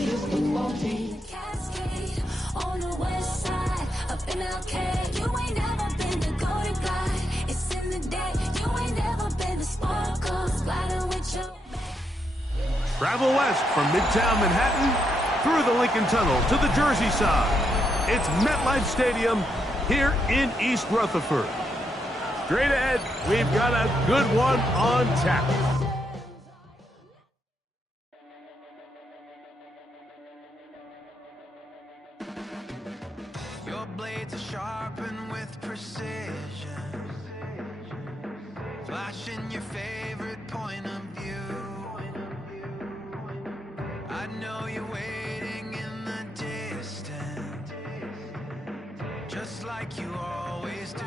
greatest football team. Cascade on the west side, up in Arcade. You ain't never been the golden glide. It's in the day. You ain't never been the sparkles gliding with you. Travel west from Midtown Manhattan through the Lincoln Tunnel to the Jersey side. It's MetLife Stadium here in East Rutherford. Straight ahead, we've got a good one on tap. Your blades are sharpened with precision, flashing your favorite point of view. I know you're waiting in the distance, just like you always do,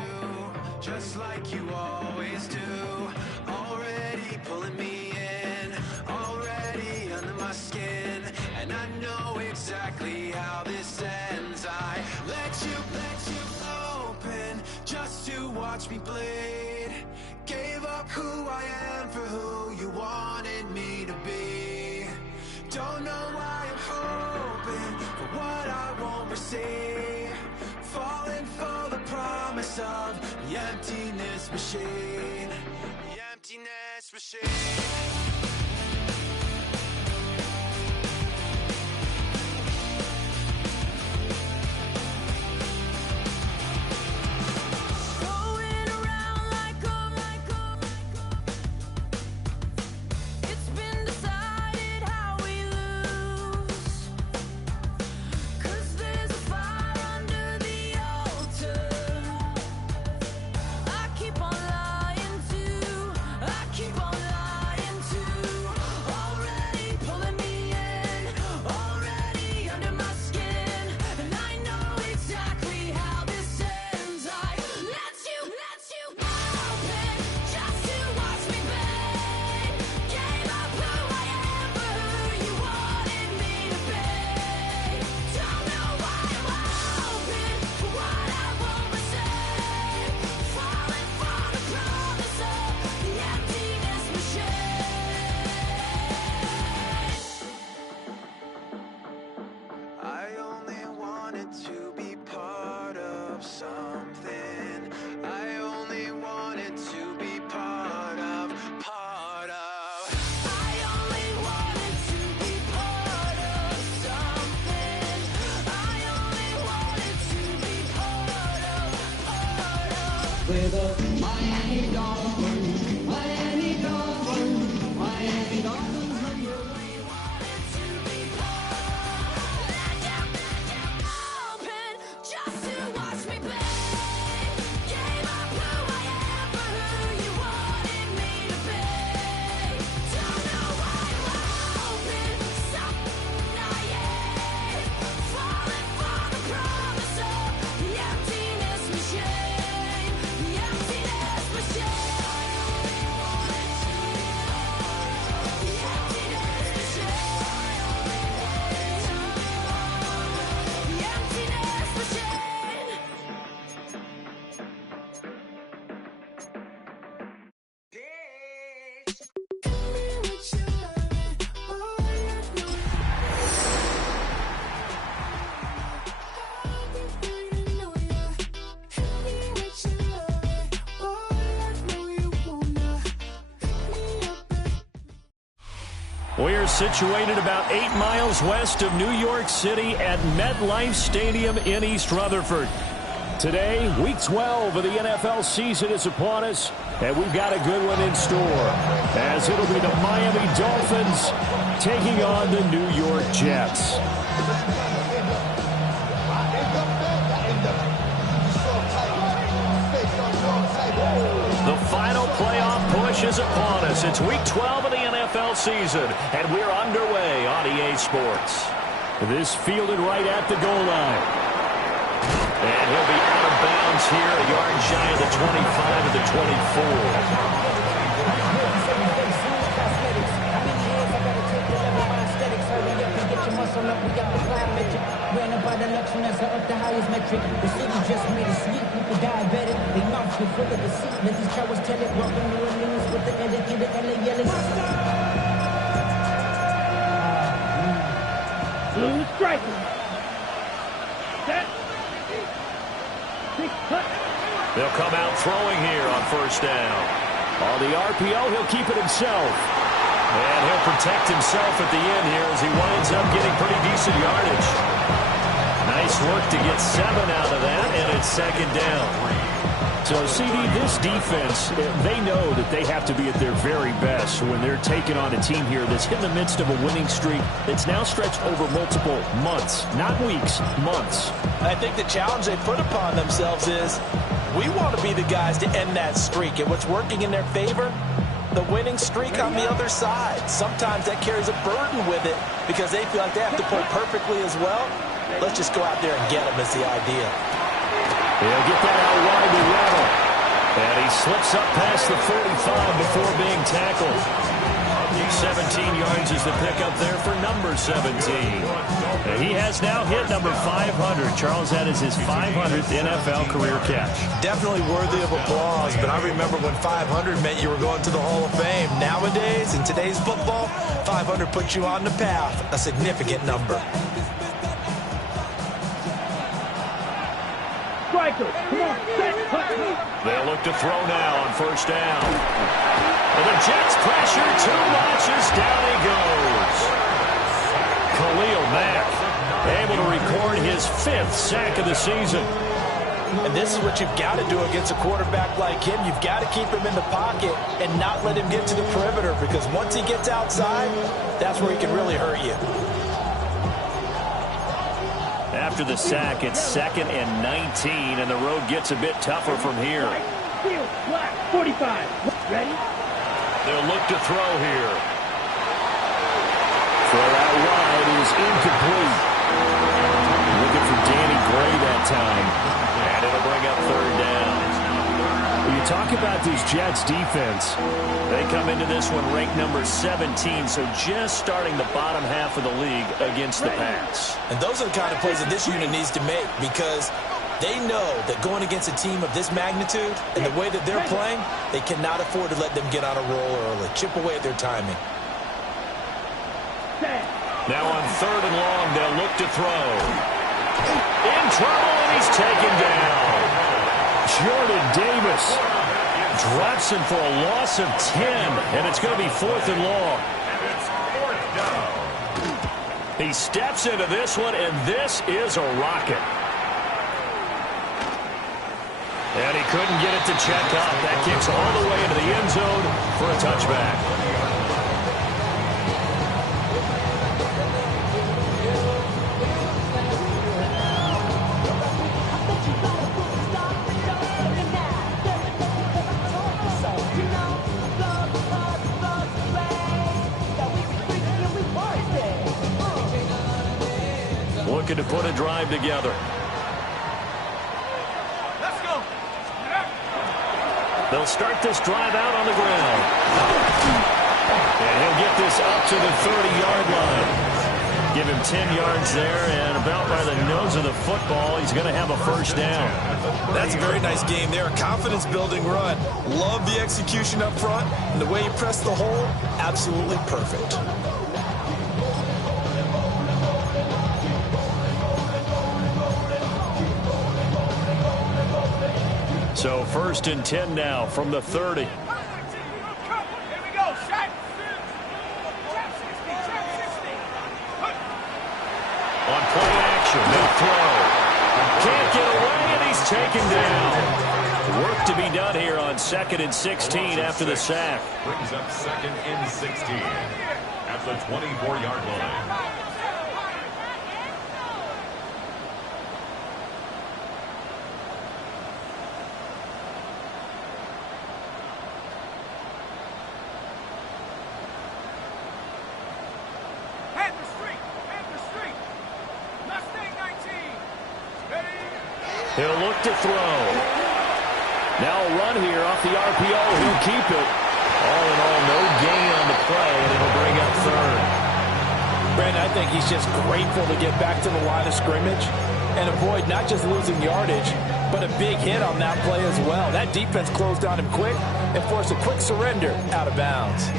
just like you always do. Already pulling me in, already under my skin, and I know exactly how this ends. I let you open just to watch me bleed. Gave up who I am for who you wanted me to be. Don't know why I'm hoping for what I won't receive. Falling for the promise of the emptiness machine. The emptiness machine. With a Miami Dolphins, Miami Dolphins, Miami Dolphins number one. Open just to watch me play. Gave up who I am for who you wanted me to be. Don't know why I'm open, something not yet. Falling for the promise of the emptiness machine. We're situated about 8 miles west of New York City at MetLife Stadium in East Rutherford. Today, Week 12 of the NFL season is upon us, and we've got a good one in store, as it'll be the Miami Dolphins taking on the New York Jets. The final playoff push is upon us. It's Week 12 of the NFL season, and we're underway on EA Sports. This fielded right at the goal line. And he'll be out of bounds here, a yard shy of the 25 of the 24. By the Lexus, up the highest metric. The city just made it sweet. People diabetic. They mouths get full of deceit. Let these cowards tell it. Welcome to Orleans with the educated LA yelling. conservative. They'll come out throwing here on first down. On the RPO, he'll keep it himself. And he'll protect himself at the end here as he winds up getting pretty decent yardage. Nice work to get 7 out of that, and it's second down. So, CD, this defense, they know that they have to be at their very best when they're taking on a team here that's in the midst of a winning streak that's now stretched over multiple months, not weeks, months. I think the challenge they put upon themselves is we want to be the guys to end that streak. And what's working in their favor? The winning streak on the other side. Sometimes that carries a burden with it because they feel like they have to play perfectly as well. Let's just go out there and get them is the idea. He'll get that out wide to Waddle. And he slips up past the 45 before being tackled. 17 yards is the pickup there for number 17. And he has now hit number 500. Charles, that is his 500th NFL career catch. Definitely worthy of applause, but I remember when 500 meant you were going to the Hall of Fame. Nowadays, in today's football, 500 puts you on the path, a significant number. They'll look to throw now on first down. And the Jets pressure, 2 notches, down he goes. Khalil Mack able to record his 5th sack of the season. And this is what you've got to do against a quarterback like him. You've got to keep him in the pocket and not let him get to the perimeter, because once he gets outside, that's where he can really hurt you. After the sack, it's 2nd and 19, and the road gets a bit tougher from here. 45. Ready? They'll look to throw here. Throw out wide is incomplete. Looking for Danny Gray that time. And it'll bring up 3rd down. When you talk about this Jets defense, they come into this one ranked number 17, so just starting the bottom half of the league against the pass. And those are the kind of plays that this unit needs to make, because they know that going against a team of this magnitude and the way that they're playing, they cannot afford to let them get on a roll early. Chip away at their timing. Now on 3rd and long, they'll look to throw. In trouble, and he's taken down. Jordan Davis drops him for a loss of 10, and it's going to be 4th and long. He steps into this one, and this is a rocket. And he couldn't get it to check up. That kicks all the way into the end zone for a touchback. Looking to put a drive together. Let's go. They'll start this drive out on the ground. And he'll get this up to the 30-yard line. Give him 10 yards there, and about by the nose of the football, he's going to have a 1st down. That's a very nice game there. A confidence-building run. Love the execution up front, and the way he pressed the hole, absolutely perfect. So 1st and 10 now from the 30. Here we go. Shot. On play action, they'll throw. Can't get away, and he's taken down. Work to be done here on 2nd and 16 after the sack. Brings up 2nd and 16 at the 24-yard line. He'll look to throw. Now a run here off the RPO. He'll keep it. All in all, no gain on the play, and it'll bring up 3rd. Brandon, I think he's just grateful to get back to the line of scrimmage and avoid not just losing yardage, but a big hit on that play as well. That defense closed on him quick and forced a quick surrender out of bounds.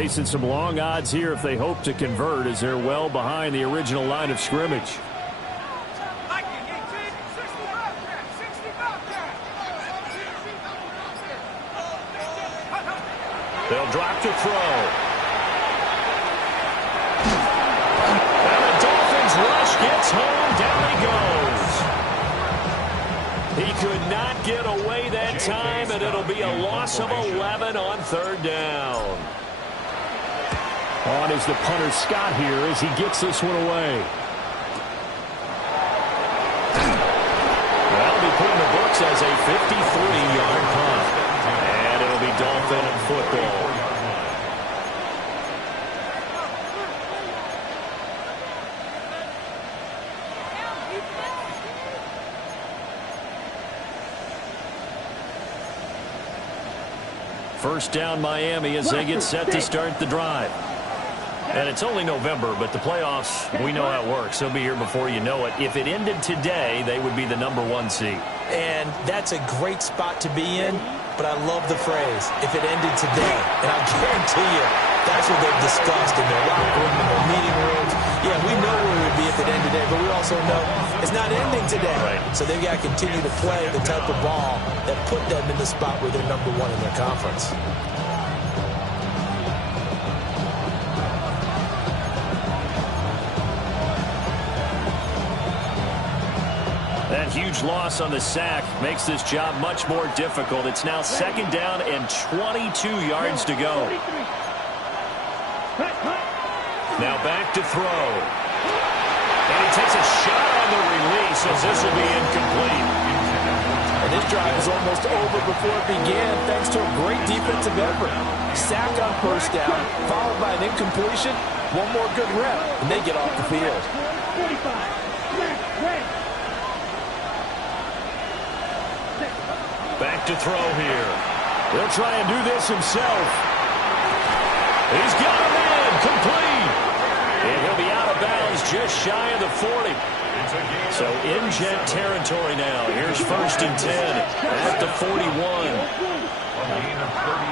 Facing some long odds here if they hope to convert, as they're well behind the original line of scrimmage. They'll drop to throw. And the Dolphins rush gets home. Down he goes. He could not get away that time, and it'll be a loss of 11 on third down. On is the punter Scott here as he gets this one away. That'll be put in the books as a 53-yard punt. And it'll be Dolphin football. First down Miami as they get set to start the drive. And it's only November, but the playoffs, we know how it works. They'll be here before you know it. If it ended today, they would be the #1 seed. And that's a great spot to be in, but I love the phrase, if it ended today. And I guarantee you, that's what they've discussed in their locker room, in their meeting rooms. Yeah, we know where it would be if it ended today, but we also know it's not ending today. Right. So they've got to continue to play the type of ball that put them in the spot where they're #1 in their conference. That huge loss on the sack makes this job much more difficult. It's now second down and 22 yards to go. Now back to throw. And he takes a shot on the release as this will be incomplete. And this drive is almost over before it began thanks to a great defensive effort. Sack on first down, followed by an incompletion. One more good rep, and they get off the field. Back to throw here. He'll try and do this himself. He's got a man complete. And he'll be out of bounds just shy of the 40. So in jet territory now. Here's first and 10 at the 41.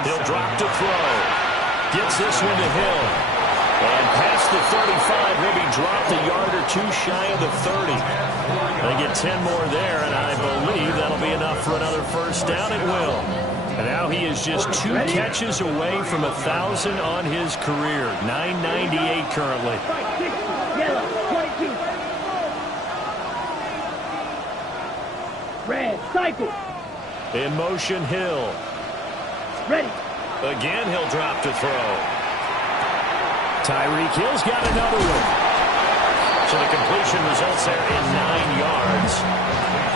He'll drop to throw. Gets this one to Hill. And past the 35, he'll be dropped a yard or two shy of the 30. They get 10 more there, and I believe that'll be enough for another first down. It will. And now he is just 2 catches away from 1,000 on his career. 998 currently. Red, cycle. In motion, Hill. Ready. Again, he'll drop to throw. Tyreek Hill's got another one. So the completion results there in 9 yards.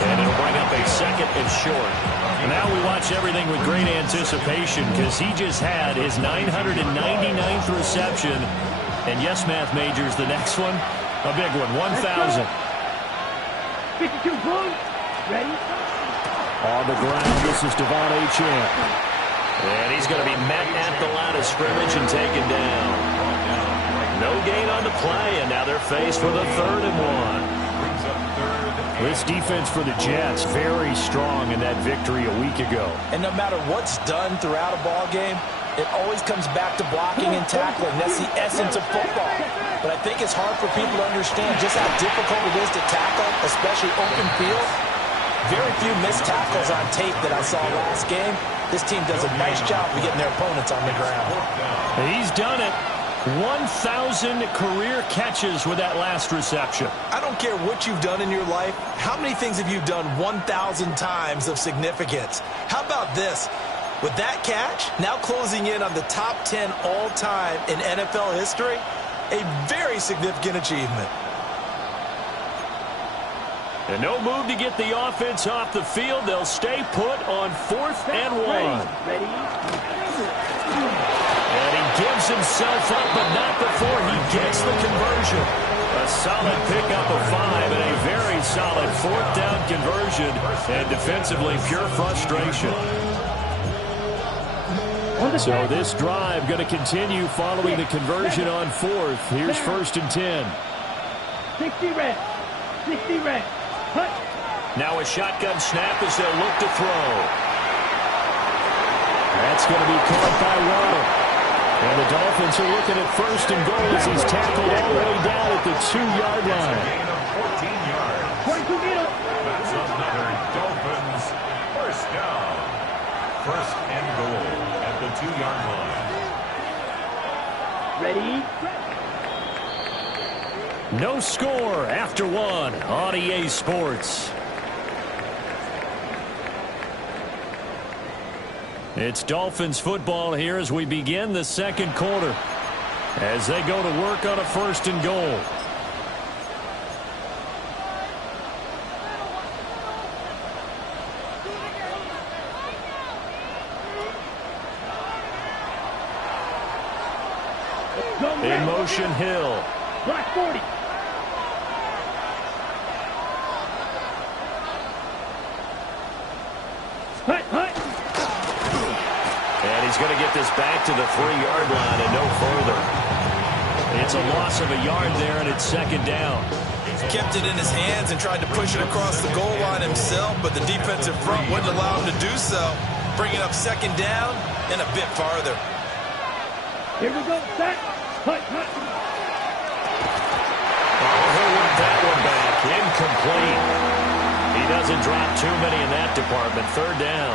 And it'll bring up a second and short. And now we watch everything with great anticipation because he just had his 999th reception. And yes, math majors, the next one, a big one, 1,000. 52 points. Ready. On the ground, this is Devon Achane. And he's going to be met at the line of scrimmage and taken down. No gain on the play, and now they're faced with a 3rd and 1. This defense for the Jets, very strong in that victory a week ago. And no matter what's done throughout a ball game, it always comes back to blocking and tackling. That's the essence of football. But I think it's hard for people to understand just how difficult it is to tackle, especially open field. Very few missed tackles on tape that I saw last game. This team does a nice job of getting their opponents on the ground. He's done it. 1,000 career catches with that last reception. I don't care what you've done in your life. How many things have you done 1,000 times of significance? How about this? With that catch, now closing in on the top 10 all-time in NFL history, a very significant achievement. And no move to get the offense off the field. They'll stay put on 4th and 1. Ready. And he gives himself up, but not before he gets the conversion. A solid pickup of 5 and a very solid 4th down conversion. And defensively, pure frustration. So this drive going to continue following the conversion on 4th. Here's first and 10. 60 red. 60 red. Cut. Now a shotgun snap as they'll look to throw. That's going to be caught by Waddle. And the Dolphins are looking at first and goal as he's tackled all the way down at the 2-yard line. Gain of 14 yards. 22 meters. That's another Dolphins first down. First and goal at the 2-yard line. Ready? No score after one on EA Sports. It's Dolphins football here as we begin the second quarter, as they go to work on a first and goal. In motion, Hill. Black 40. Hut, hut. And he's going to get this back to the 3-yard line and no further. It's a loss of a yard there, and it's second down. Kept it in his hands and tried to push it across the goal line himself, but the defensive front wouldn't allow him to do so. Bringing up second down and a bit farther. Here we go. Set. Hut, hut. Oh, he'll win that one back. Incomplete. He doesn't drop too many in that department. Third down.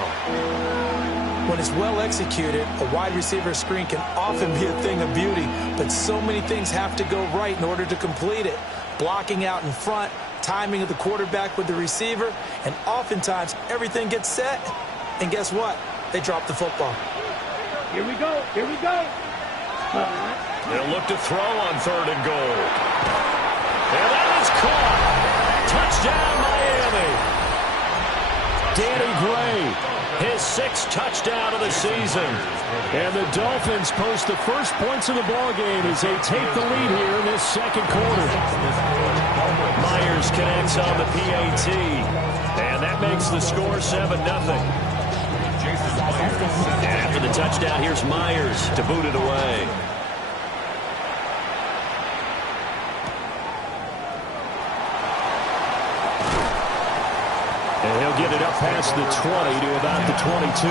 When it's well executed, a wide receiver screen can often be a thing of beauty, but so many things have to go right in order to complete it. Blocking out in front, timing of the quarterback with the receiver, and oftentimes everything gets set, and guess what? They drop the football. Here we go. Here we go. They'll look to throw on third and goal. And that is caught. Touchdown, Miami. Danny Gray, his 6th touchdown of the season. And the Dolphins post the first points of the ballgame as they take the lead here in this second quarter. Myers connects on the PAT. And that makes the score 7-0. And after the touchdown, here's Myers to boot it away. And he'll get it up past the 20 to about the 22.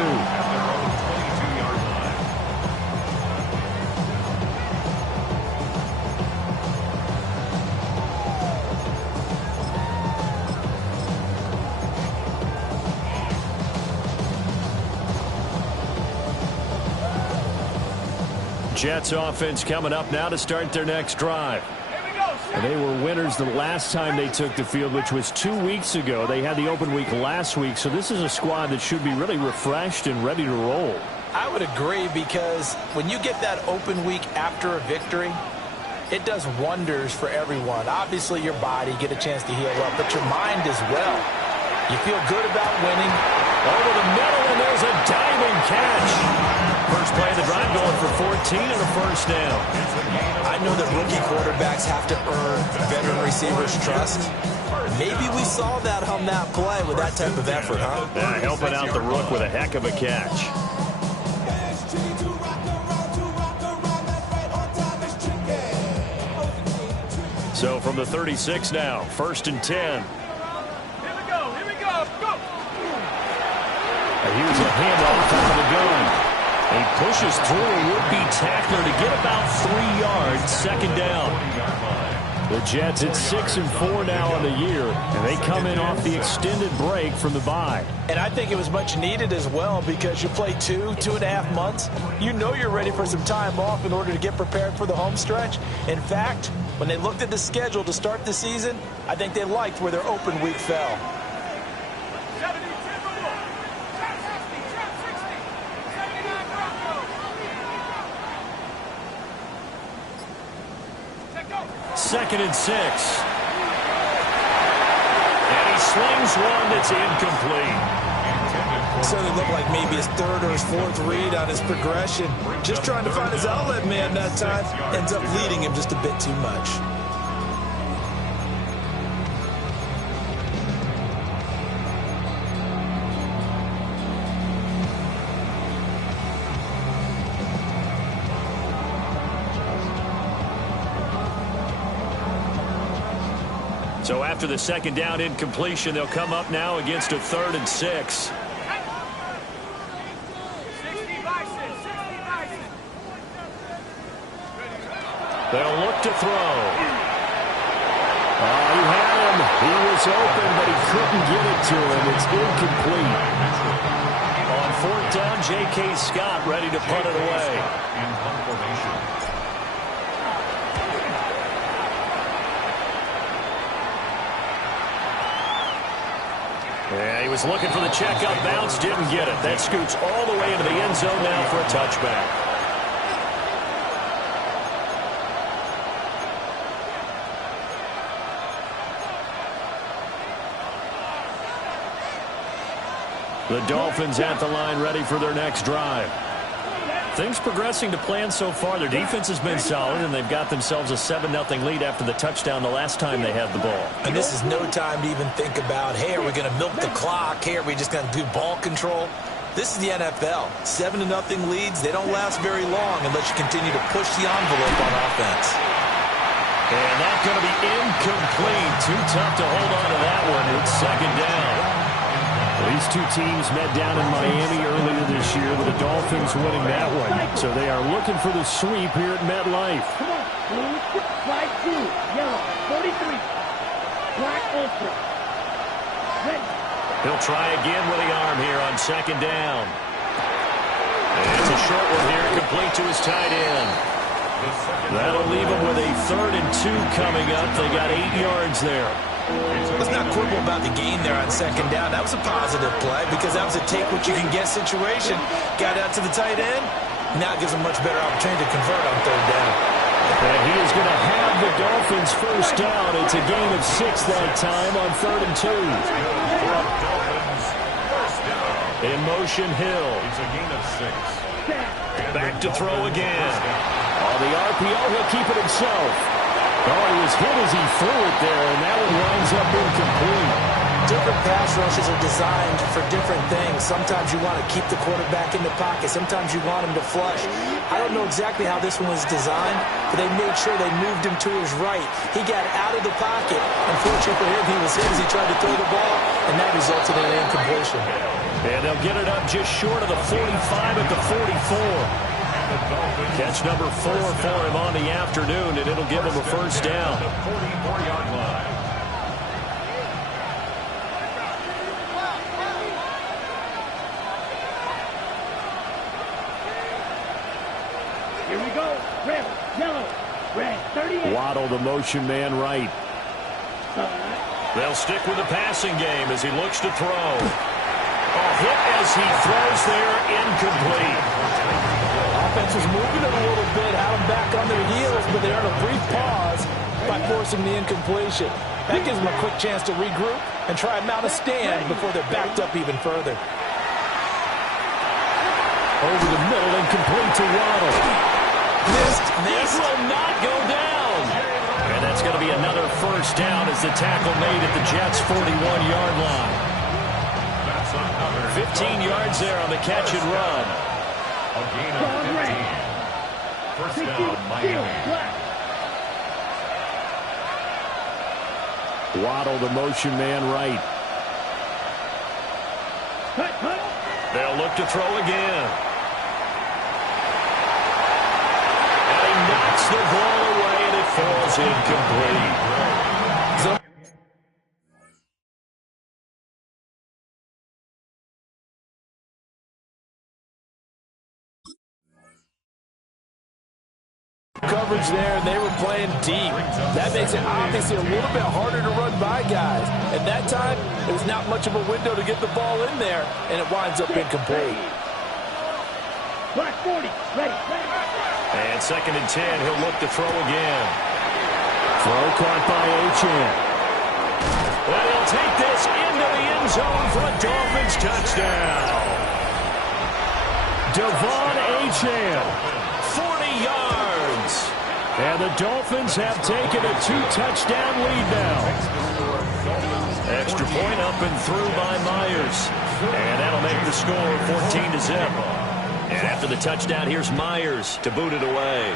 Jets offense coming up now to start their next drive. And they were winners the last time they took the field, which was 2 weeks ago. They had the open week last week, so this is a squad that should be really refreshed and ready to roll. I would agree, because when you get that open week after a victory, it does wonders for everyone. Obviously, your body, get a chance to heal up, but your mind as well. You feel good about winning. Over the middle, and there's a diving catch. First play of the drive going for 14 and a first down. I know that rookie quarterbacks have to earn veteran receivers' trust. Maybe we saw that on that play with that type of effort, huh? Yeah, helping out the rook with a heck of a catch. So from the 36 now, 1st and 10. And here's a handoff out of the gun. He pushes through a would-be tackler to get about 3 yards, second down. The Jets at 6-4 now on the year, and they come in off the extended break from the bye. And I think it was much needed as well, because you play 2.5 months. You know you're ready for some time off in order to get prepared for the home stretch. In fact, when they looked at the schedule to start the season, I think they liked where their open week fell. Second and 6. And he slings one that's incomplete. So it looked like maybe his 3rd or his 4th read on his progression. Just trying to find his outlet man that time. Ends up leading him just a bit too much. So after the second down incompletion, they'll come up now against a 3rd and 6. They'll look to throw. Oh, he had him. He was open, but he couldn't get it to him. It's incomplete. On fourth down, J.K. Scott ready to punt it away. In punt formation. Yeah, he was looking for the checkup bounce, didn't get it. That scoots all the way into the end zone now for a touchback. The Dolphins at the line ready for their next drive. Things progressing to plan so far. Their defense has been solid, and they've got themselves a 7-0 lead after the touchdown the last time they had the ball. And this is no time to even think about, hey, are we going to milk the clock? Hey, are we just going to do ball control? This is the NFL. 7-0 leads, they don't last very long unless you continue to push the envelope on offense. And that's going to be incomplete. Too tough to hold on to that one. It's second down. These two teams met down in Miami earlier this year with the Dolphins winning that one. So they are looking for the sweep here at MetLife. Come on, blue, flag blue, yellow, 43, black ultra. Ready. He'll try again with the arm here on second down. And it's a short one here, complete to his tight end. That'll leave him with a 3rd and 2 coming up. They got 8 yards there. Let's not quibble about the gain there on second down. That was a positive play because that was a take-what-you-can-get situation. Got out to the tight end. Now it gives him a much better opportunity to convert on 3rd down. And he is going to have the Dolphins first down. It's a gain of 6 that time on 3rd and 2. In motion, Hill. It's a gain of 6. Back to throw again. On the RPO, he'll keep it himself. Oh, he was hit as he threw it there, and that one winds up incomplete. Different pass rushes are designed for different things. Sometimes you want to keep the quarterback in the pocket. Sometimes you want him to flush. I don't know exactly how this one was designed, but they made sure they moved him to his right. He got out of the pocket. Unfortunately for him, he was hit as he tried to throw the ball, and that resulted in an incompletion. And they'll get it up just short of the 45 at the 44. Catch number 4 for him on the afternoon, and it'll give him a first down. 44-yard line. Here we go. Red, yellow, red, 38. Waddle, the motion man, right. They'll stick with the passing game as he looks to throw. A hit as he throws there, incomplete. Offense was moving it a little bit, had them back on their heels, but they earned a brief pause by forcing the incompletion. That gives them a quick chance to regroup and try and mount a stand before they're backed up even further. Over the middle and complete to Waddle. Missed. This will not go down. And that's going to be another first down as the tackle made at the Jets' 41-yard line. 15 yards there on the catch and run. A gain of 15. First down, Miami. Waddle, the motion man, right. They'll look to throw again. And he knocks the ball away, and it falls incomplete. Coverage there, and they were playing deep. That makes it obviously a little bit harder to run by guys. At that time, it was not much of a window to get the ball in there, and it winds up incomplete. Black 40, ready. And 2nd and 10, he'll look to throw again. Throw caught by Achane. Well, he'll take this into the end zone for a Dolphins touchdown. Devon Achane, 40 yards. And the Dolphins have taken a 2-touchdown lead now. Extra point up and through by Myers. And that'll make the score 14-0. And after the touchdown, here's Myers to boot it away.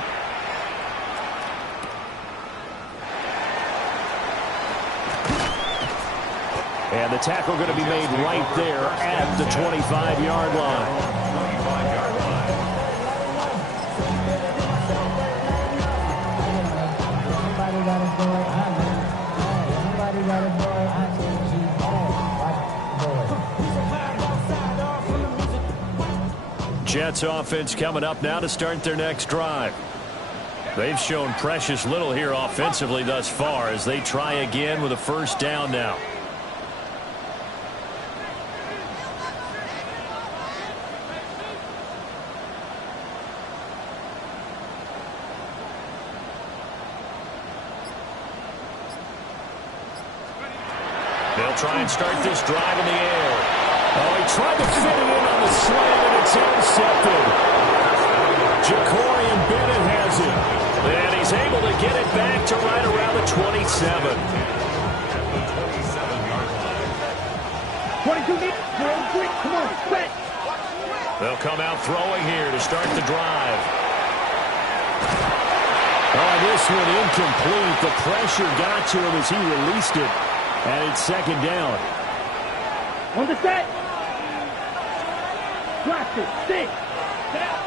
And the tackle going to be made right there at the 25-yard line. got it, boy. I ain't you mad. Jets offense coming up now to start their next drive. They've shown precious little here offensively thus far as they try again with a first down now. They'll try and start this drive in the air. Oh, he tried to fit it in on the slant, and it's intercepted. Ja'Cory Bennett has it. And he's able to get it back to right around the 27. 22 meters. Come on, spread. They'll come out throwing here to start the drive. Oh, this one incomplete. The pressure got to him as he released it. And it's second down. On the set. Blast it. Stay. Get out.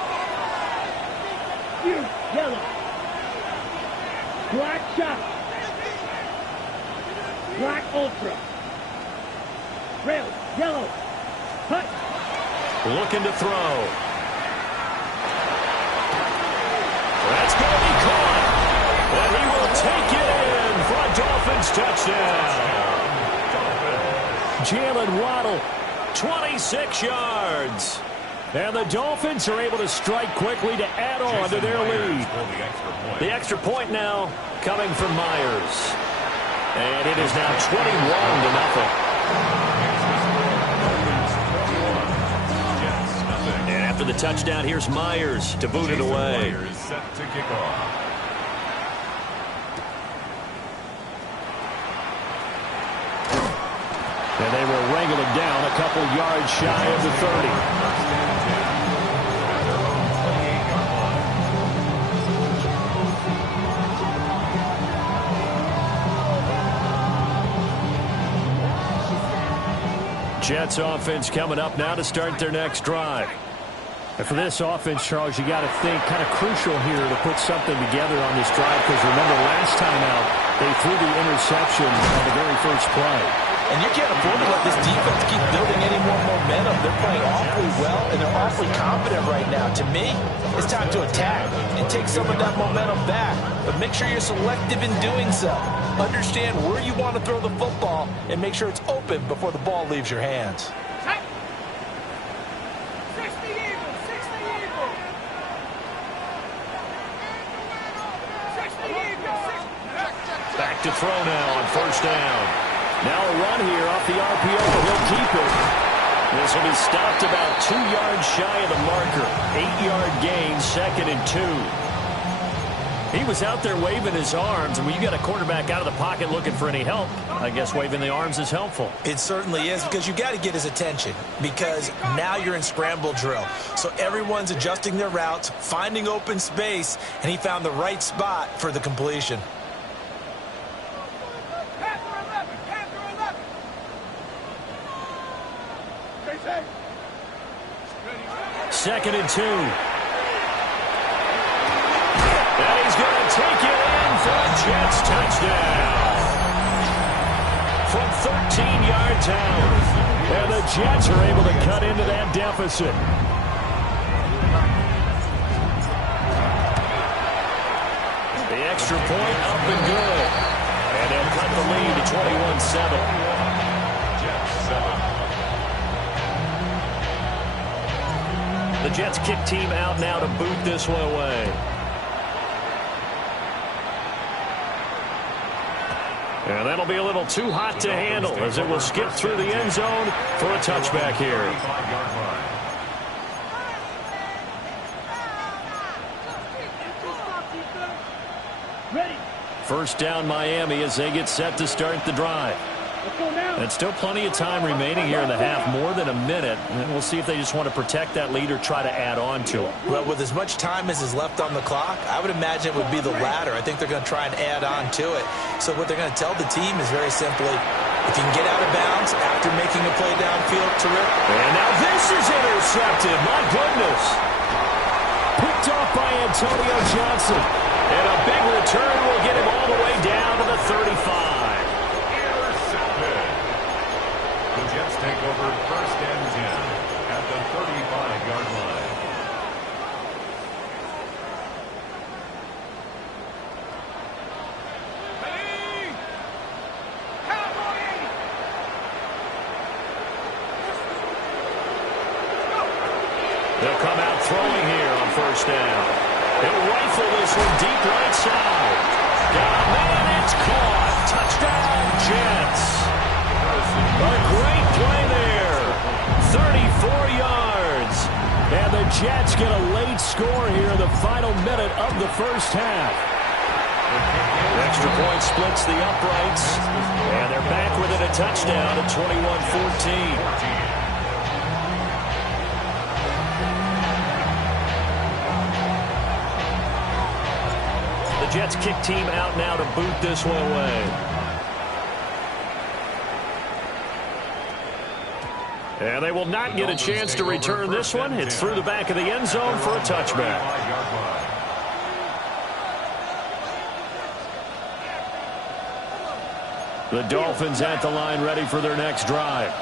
You. Yellow. Black shot. Black ultra. Rail. Yellow. Hut. Looking to throw. That's going to be caught. And he will take it in for a Dolphins touchdown. Jalen Waddle, 26 yards. And the Dolphins are able to strike quickly to add on to their lead. The extra point now coming from Myers. And it is now 21-0. And after the touchdown, here's Myers to boot it away. Set to kick off. And they will wrangle him down a couple yards shy of the 30. Jets offense coming up now to start their next drive. And for this offense, Charles, you got to think kind of crucial here to put something together on this drive, because remember last time out they threw the interception on the very first play. And you can't afford to let this defense keep building any more momentum. They're playing awfully well, and they're awfully confident right now. To me, it's time to attack and take some of that momentum back. But make sure you're selective in doing so. Understand where you want to throw the football and make sure it's open before the ball leaves your hands. Back to throw now on first down. Now a run here off the RPO. He'll keep it. This will be stopped about 2 yards shy of the marker. 8-yard gain, 2nd and 2. He was out there waving his arms, and when you got a quarterback out of the pocket looking for any help, I guess waving the arms is helpful. It certainly is, because you got to get his attention, because now you're in scramble drill. So everyone's adjusting their routes, finding open space, and he found the right spot for the completion. Second and 2. And he's going to take it in for a Jets touchdown. From 13 yards out. And the Jets are able to cut into that deficit. The extra point up and good. And they'll cut the lead to 21-7. Jets 7. The Jets kick team out now to boot this one away. And that'll be a little too hot to handle as it will skip through the end zone for a touchback here. First down Miami as they get set to start the drive. And still plenty of time remaining here in the half, more than a minute. And we'll see if they just want to protect that lead or try to add on to it. Well, with as much time as is left on the clock, I would imagine it would be the latter. I think they're going to try and add on to it. So what they're going to tell the team is very simply, if you can get out of bounds after making a play downfield, terrific. And now this is intercepted. My goodness. Picked off by Antonio Johnson. And a big return will get him all the way down to the 35. first down. He'll rifle this one deep right side. Got a man, it's caught. Touchdown, Jets. A great play there. 34 yards. And the Jets get a late score here in the final minute of the first half. Extra point splits the uprights. And they're back within a touchdown at 21-14. Jets kick team out now to boot this one away. And they will not get a chance to return this one. It's through the back of the end zone for a touchback. The Dolphins at the line ready for their next drive.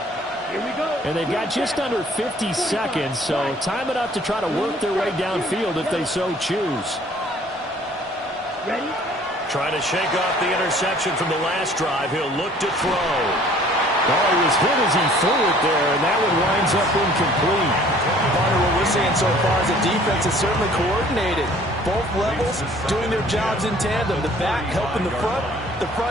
Here we go. And they've got just under 50 seconds, so time enough to try to work their way downfield if they so choose. Ready? Trying to shake off the interception from the last drive. He'll look to throw. Oh, he was hit as he threw it there, and that one winds up incomplete. Partner, what we're seeing so far is the defense is certainly coordinated. Both levels doing their jobs in tandem. The back helping the front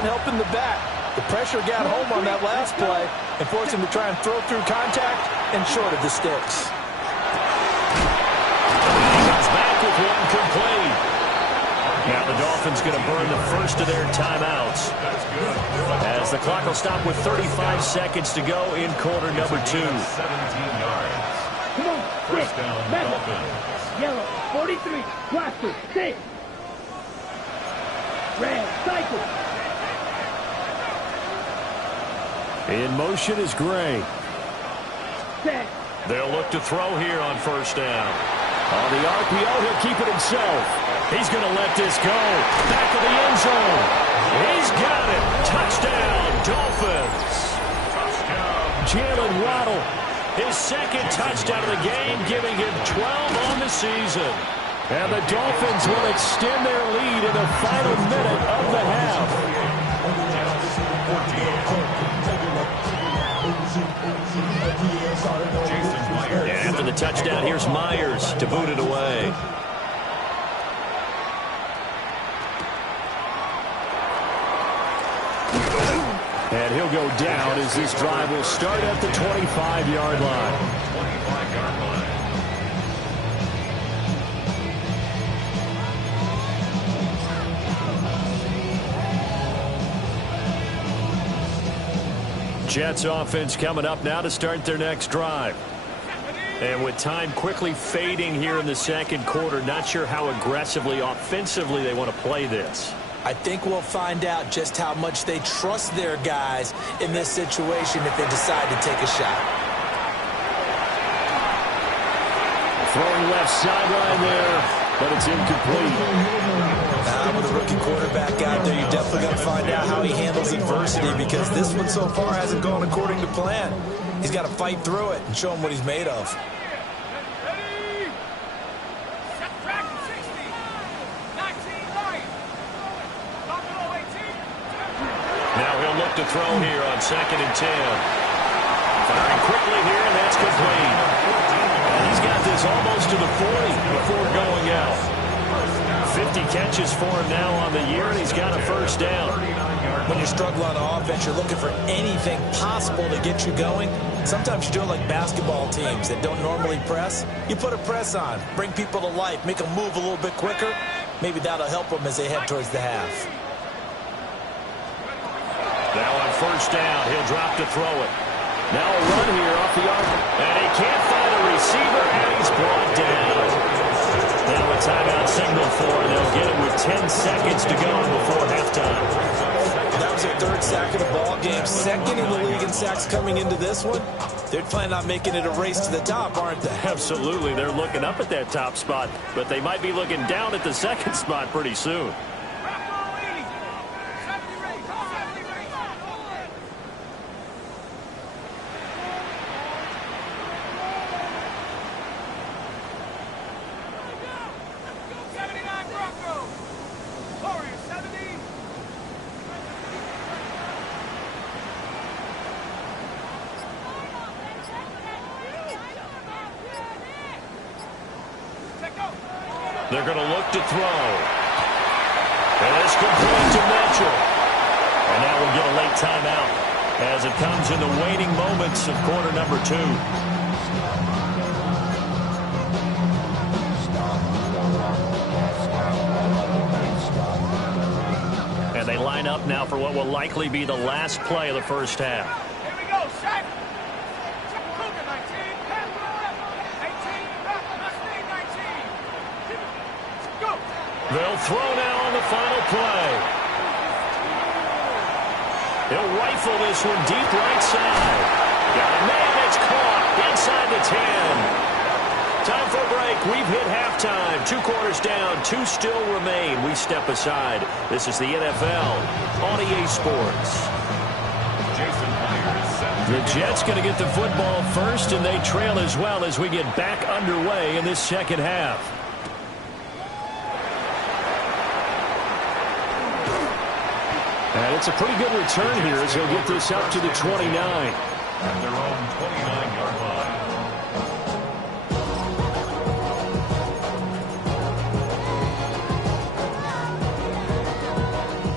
helping the back. The pressure got home on that last play and forced him to try and throw through contact and short of the sticks. He comes back with one complete. Now the Dolphins going to burn the first of their timeouts as the clock will stop with 35 seconds to go in quarter number 2. 17 yards. Come on, First down, Madden. Dolphins. Yellow, 43. Blaster, 6. Red, cycle. In motion is Gray. Set. They'll look to throw here on first down. On the RPO, he'll keep it himself. He's going to let this go. Back of the end zone. He's got it. Touchdown, Dolphins. Jalen Waddle, his second touchdown of the game, giving him 12 on the season. And the Dolphins will extend their lead in the final minute of the half. And after the touchdown, here's Myers to boot it away. And he'll go down as this drive will start at the 25-yard line. Jets offense coming up now to start their next drive. And with time quickly fading here in the second quarter, not sure how aggressively, offensively they want to play this. I think we'll find out just how much they trust their guys in this situation if they decide to take a shot. Throwing left sideline there, but it's incomplete. With a rookie quarterback out there, you're definitely going to find out how he handles adversity because this one so far hasn't gone according to plan. He's got to fight through it and show him what he's made of. Now he'll look to throw here on 2nd and 10. Firing quickly here, and that's complete. And he's got this almost to the 40 before going out. 50 catches for him now on the year, and he's got a first down. When you struggle on offense, you're looking for anything possible to get you going. Sometimes you do it like basketball teams that don't normally press. You put a press on, bring people to life, make them move a little bit quicker. Maybe that'll help them as they head towards the half. Now on first down, he'll drop to throw it. Now a run here off the arc. And he can't find a receiver, and he's brought down. Now a timeout signal for him. They'll get him with 10 seconds to go before halftime. That was their 3rd sack of the ball game. 2nd in the league in sacks coming into this one. They're planning on making it a race to the top, aren't they? Absolutely. They're looking up at that top spot, but they might be looking down at the 2nd spot pretty soon. They're going to look to throw. And it's complete to Mitchell. And now we'll get a late timeout as it comes in the waning moments of quarter number 2. And they line up now for what will likely be the last play of the first half. Here we go, set. Cougar 19, 18, must be 19. Go. They'll throw now on the final play. He'll rifle this one deep right side. Got a man, it's caught inside the 10. Time for a break. We've hit halftime. 2 quarters down, 2 still remain. We step aside. This is the NFL on EA Sports. The Jets going to get the football first, and they trail as well as we get back underway in this second half. And it's a pretty good return here as he'll get this up to the 29. At their own 29-yard line.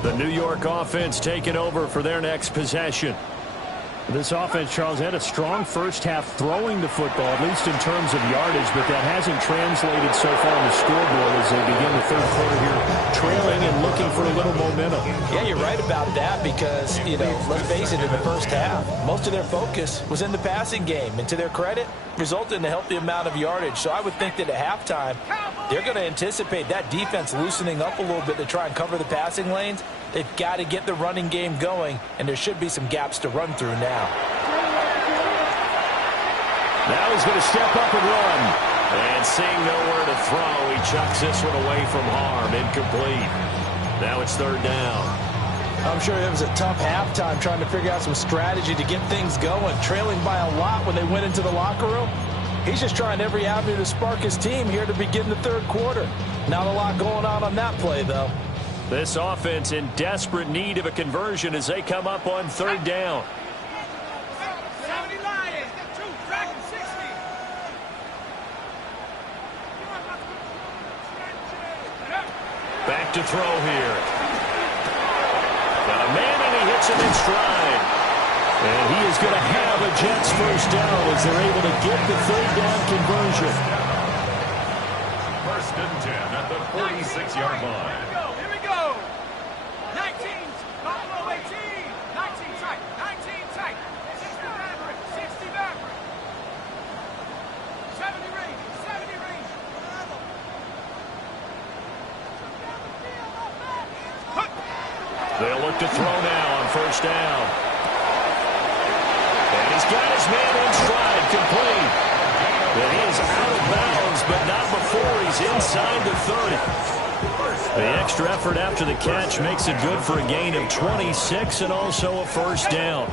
The New York offense taking over for their next possession. This offense, Charles, had a strong first half throwing the football, at least in terms of yardage, but that hasn't translated so far on the scoreboard as they begin the third quarter here, trailing and looking for a little momentum. Yeah, you're right about that because, let's face it, in the first half, most of their focus was in the passing game. And to their credit, resulted in a healthy amount of yardage. So I would think that at halftime, they're going to anticipate that defense loosening up a little bit to try and cover the passing lanes. They've got to get the running game going, and there should be some gaps to run through now. Now he's going to step up and run. And seeing nowhere to throw, he chucks this one away from harm. Incomplete. Now it's third down. I'm sure it was a tough halftime trying to figure out some strategy to get things going, trailing by a lot when they went into the locker room. He's just trying every avenue to spark his team here to begin the third quarter. Not a lot going on that play, though. This offense in desperate need of a conversion as they come up on third down. 70 Lions, 2, Dragon 60. Back to throw here. Got a man and he hits him in stride. And he is going to have a Jets first down as they're able to get the third down conversion. First and 10 at the 46-yard line. Here we go. 19, Buffalo 18. 19 tight, 19 tight. 60 Maverick, 60 Maverick. 70 range, 70 range. They'll look to throw now on first down. And he's got his man in stride, complete. And he is out of bounds, but not before he's inside the 30. The extra effort after the catch makes it good for a gain of 26 and also a first down.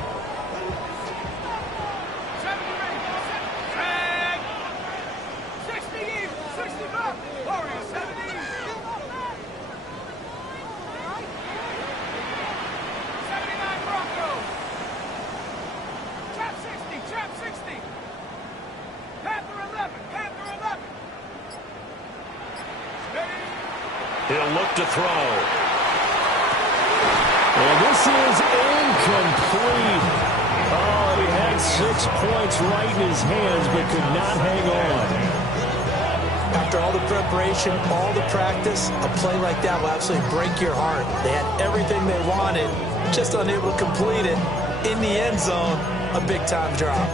He'll look to throw. And this is incomplete. Oh, he had 6 points right in his hands, but could not hang on. After all the preparation, all the practice, a play like that will absolutely break your heart. They had everything they wanted, just unable to complete it. In the end zone, a big-time drop.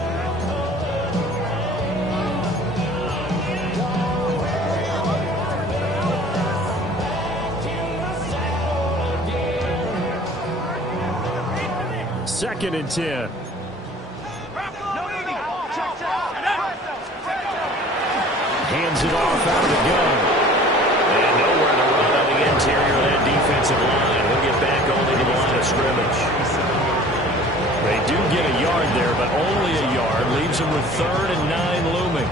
Second and 10. Hands it off out of the gun. And nowhere to run on the interior of that defensive line. He'll get back only to the line of scrimmage. They do get a yard there, but only a yard. Leaves them with 3rd and 9 looming.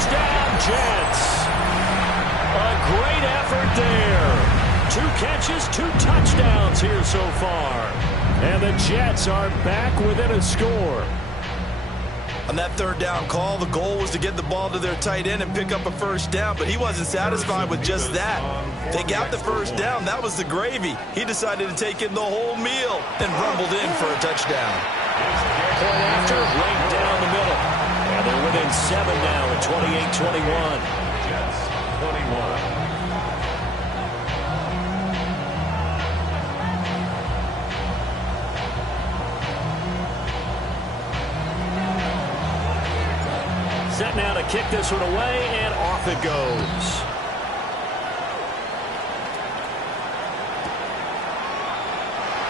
Touchdown, Jets. A great effort there. 2 catches, 2 touchdowns here so far. And the Jets are back within a score. On that third down call, the goal was to get the ball to their tight end and pick up a first down, but he wasn't satisfied with just that. They got the first down. That was the gravy. He decided to take in the whole meal and rumbled in for a touchdown. Point after, right down the middle. And they're within 7 now at 28-21. Jets 21. Set now to kick this one away, and off it goes.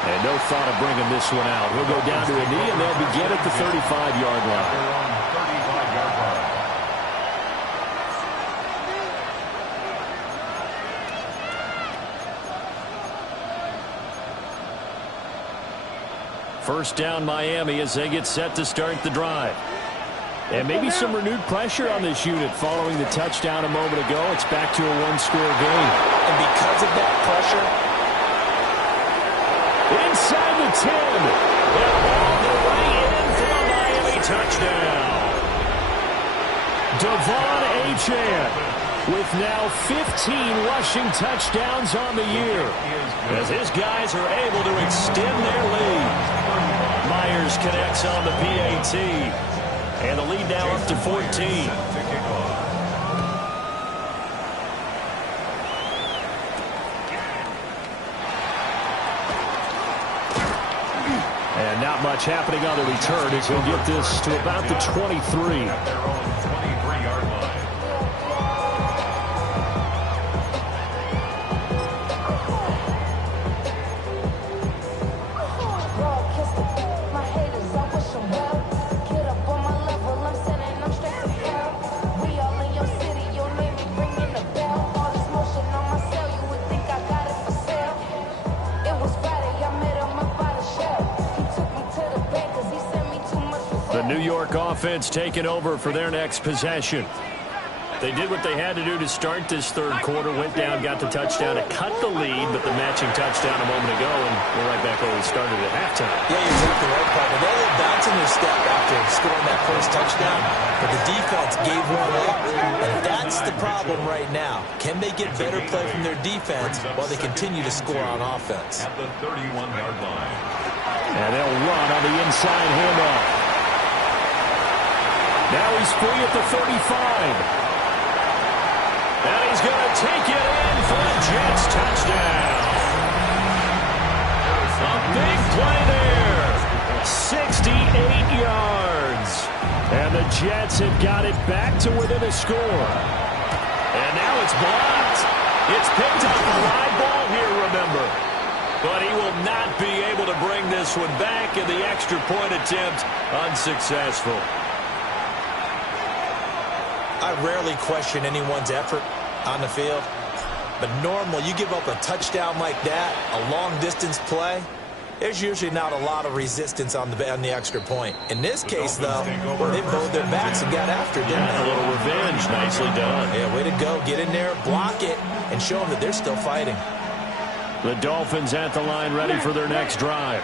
And no thought of bringing this one out. He'll go down to a knee, and they'll begin at the 35-yard line. They're on 35-yard line. First down, Miami, as they get set to start the drive. And maybe some renewed pressure on this unit following the touchdown a moment ago. It's back to a 1-score game. And because of that pressure, inside the 10. And all the way in for a Miami touchdown. Devon Achane with now 15 rushing touchdowns on the year, as his guys are able to extend their lead. Myers connects on the PAT. And the lead now up to 14. And not much happening on the return as he'll get this to about the 23. At their own 23-yard line. New York offense taking over for their next possession. They did what they had to do to start this third quarter, went down, got the touchdown to cut the lead, but the matching touchdown a moment ago, and we're right back where we started at halftime. yeah, you're exactly right, partner. They're a little bouncing their step after scoring that first touchdown, but the defense gave one up, and that's the problem right now. Can they get better play from their defense while they continue to score on offense? At the 31-yard line. And they'll run on the inside handoff. Now he's free at the 35. And he's going to take it in for a Jets touchdown. A big play there. 68 yards. And the Jets have got it back to within a score. And now it's blocked. It's picked up a live ball here, remember. But he will not be able to bring this one back, and the extra point attempt unsuccessful. I rarely question anyone's effort on the field, but normally you give up a touchdown like that, a long-distance play, there's usually not a lot of resistance on the extra point. In this case, though, they bowed their backs and got after it, didn't they? A little revenge. Nicely done. Yeah, way to go. Get in there, block it, and show them that they're still fighting. The Dolphins at the line ready for their next drive.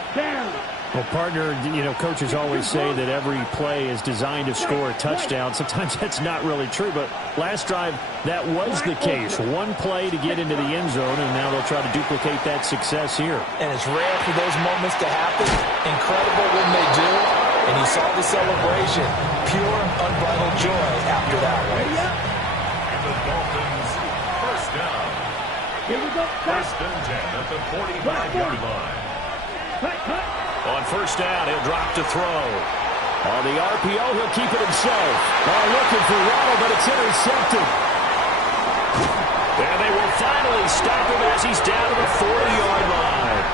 Well, partner, coaches always say that every play is designed to score a touchdown. Sometimes that's not really true, but last drive, that was the case. One play to get into the end zone, and now they'll try to duplicate that success here. And it's rare for those moments to happen. Incredible when they do. And you saw the celebration. Pure, unbridled joy after that one. And the Dolphins, first down. Here we go. First and 10 at the 45-yard line. On first down, he'll drop to throw. On the RPO, he'll keep it himself. Looking for Waddle, but it's intercepted. And they will finally stop him as he's down to the 40-yard line.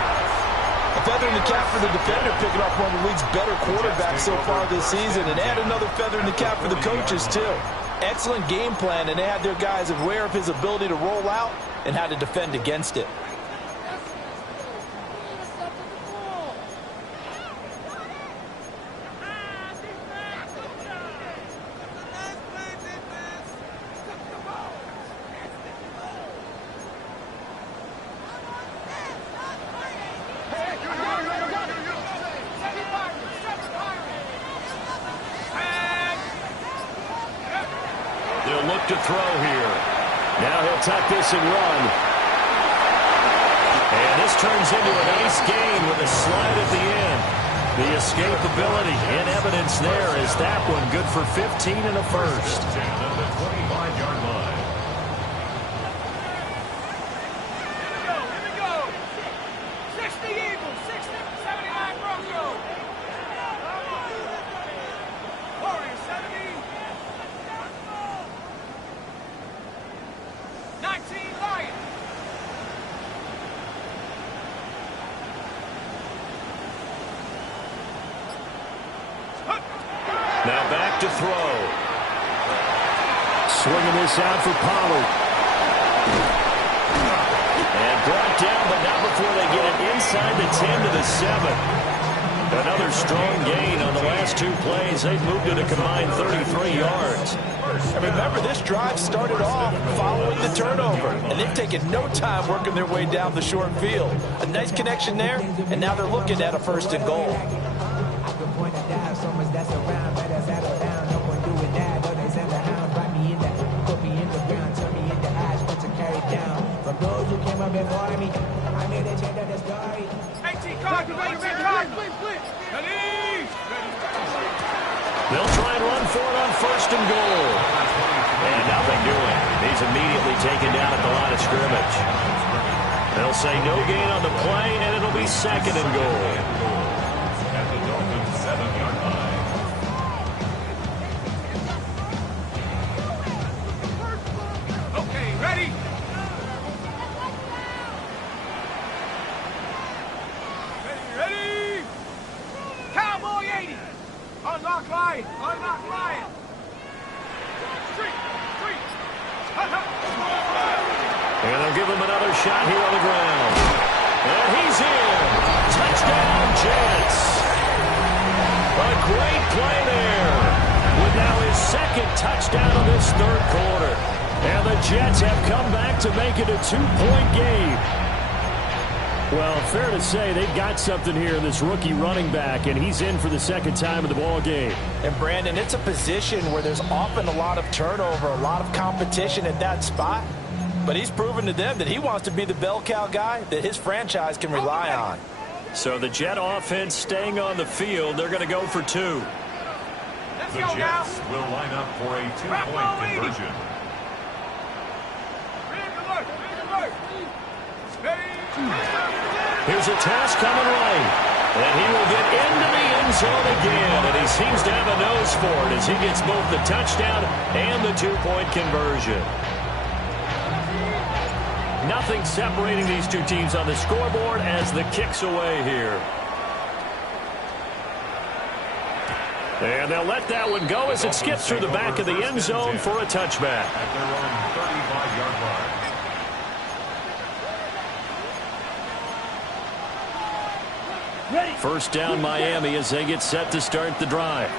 A feather in the cap for the defender, picking up one of the league's better quarterbacks so far this season. And add another feather in the cap for the coaches, too. Excellent game plan, and they had their guys aware of his ability to roll out and how to defend against it. look to throw here. Now he'll tuck this and run. And this turns into a nice gain with a slide at the end. The escapability in evidence there is that one good for 15 and a first. At the 25-yard line. Here we go. 60 Eagles, 60, 79 Broncos. Warriors, 70. 19 Lions. Now back to throw. Swinging this out for Pollard. And brought down, but not before they get it inside the 10 to the 7. Another strong gain on the last two plays. They've moved it a combined 33 yards. And remember, this drive started off following the turnover, and they've taken no time working their way down the short field. A nice connection there, and now they're looking at a 1st and goal. They'll try and run for it on 1st and goal. And nothing doing. He's immediately taken down at the line of scrimmage. They'll say no gain on the play, and it'll be 2nd and goal. At the Dolphins' 7-yard line. Okay, ready? Ready? Cowboy 80. Unlock line. Unlock line. Street. And they'll give him another shot here on the ground. And he's in. Touchdown, Jets. A great play there. With now his 2nd touchdown of this 3rd quarter. And the Jets have come back to make it a 2-point game. Well, fair to say they've got something here in this rookie running back, and he's in for the 2nd time in the ball game. And, Brandon, it's a position where there's often a lot of turnover, a lot of competition at that spot. But he's proven to them that he wants to be the bell cow guy that his franchise can rely on. So the Jet offense staying on the field. They're going to go for 2. The Jets will line up for a 2-point conversion. Here's a toss coming right. And he will get into the end zone again. And he seems to have a nose for it as he gets both the touchdown and the 2-point conversion. Nothing separating these two teams on the scoreboard as the kick's away here. And they'll let that one go as it skips through the back of the end zone for a touchback. At their own 35-yard line. First down Miami as they get set to start the drive.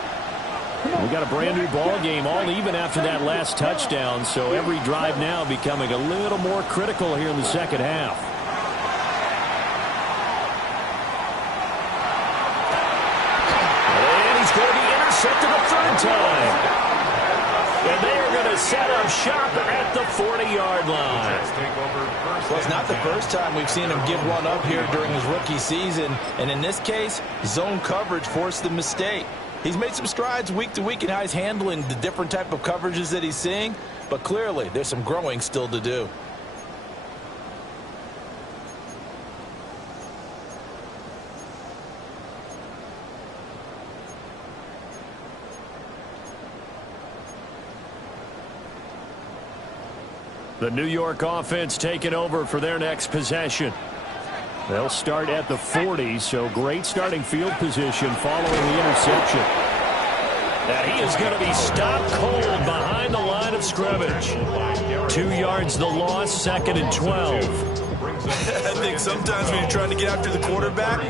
We got a brand new ball game, all even after that last touchdown, so every drive now becoming a little more critical here in the 2nd half. And he's going to be intercepted a 3rd time. And they are going to set up shop at the 40-yard line. Well, it's not the first time we've seen him give one up here during his rookie season. And in this case, zone coverage forced the mistake. He's made some strides week to week in how he's handling the different type of coverages that he's seeing. But clearly, there's some growing still to do. The New York offense taking over for their next possession. They'll start at the 40, so great starting field position following the interception. And he is going to be stopped cold behind the line of scrimmage. 2 yards the loss, 2nd and 12. I think sometimes when you're trying to get after the quarterback,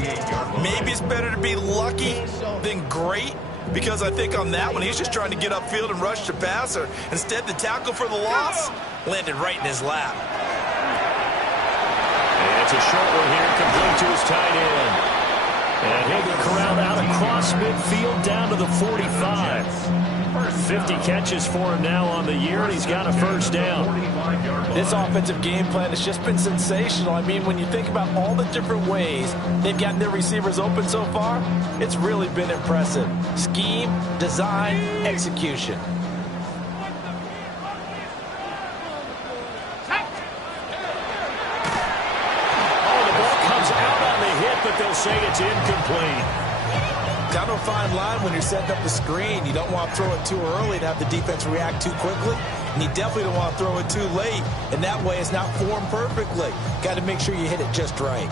maybe it's better to be lucky than great. Because I think on that one, he's just trying to get upfield and rush the passer. Instead, the tackle for the loss landed right in his lap. And it's a short one here, complete to his tight end. And he'll be corralled out across midfield down to the 45. 50 catches for him now on the year, and he's got a first down. This offensive game plan has just been sensational. I mean, when you think about all the different ways they've gotten their receivers open so far, it's really been impressive. Scheme, design, execution. But they'll say it's incomplete. Down to a fine line when you're setting up the screen. You don't want to throw it too early and have the defense react too quickly. And you definitely don't want to throw it too late. And that way it's not formed perfectly. Got to make sure you hit it just right.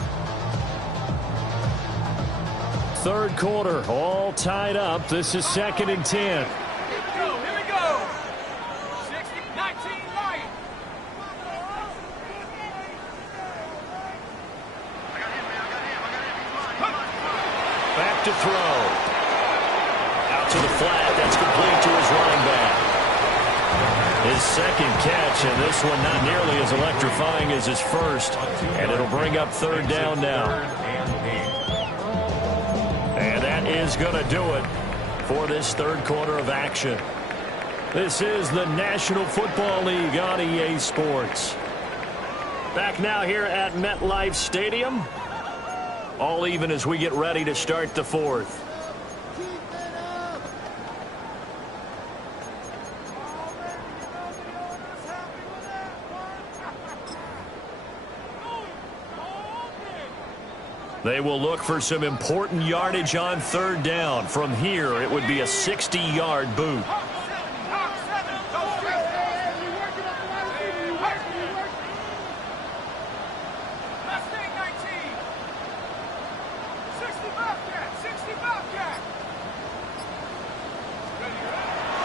Third quarter, all tied up. This is 2nd and 10. Here we go. 60-19 Lions. Back to throw. Out to the flat. That's complete to his running back. His second catch, and this one not nearly as electrifying as his first. And it'll bring up 3rd down now. And that is going to do it for this 3rd quarter of action. This is the National Football League on EA Sports. Back now here at MetLife Stadium. All even as we get ready to start the 4th. They will look for some important yardage on 3rd down. From here, it would be a 60-yard boot.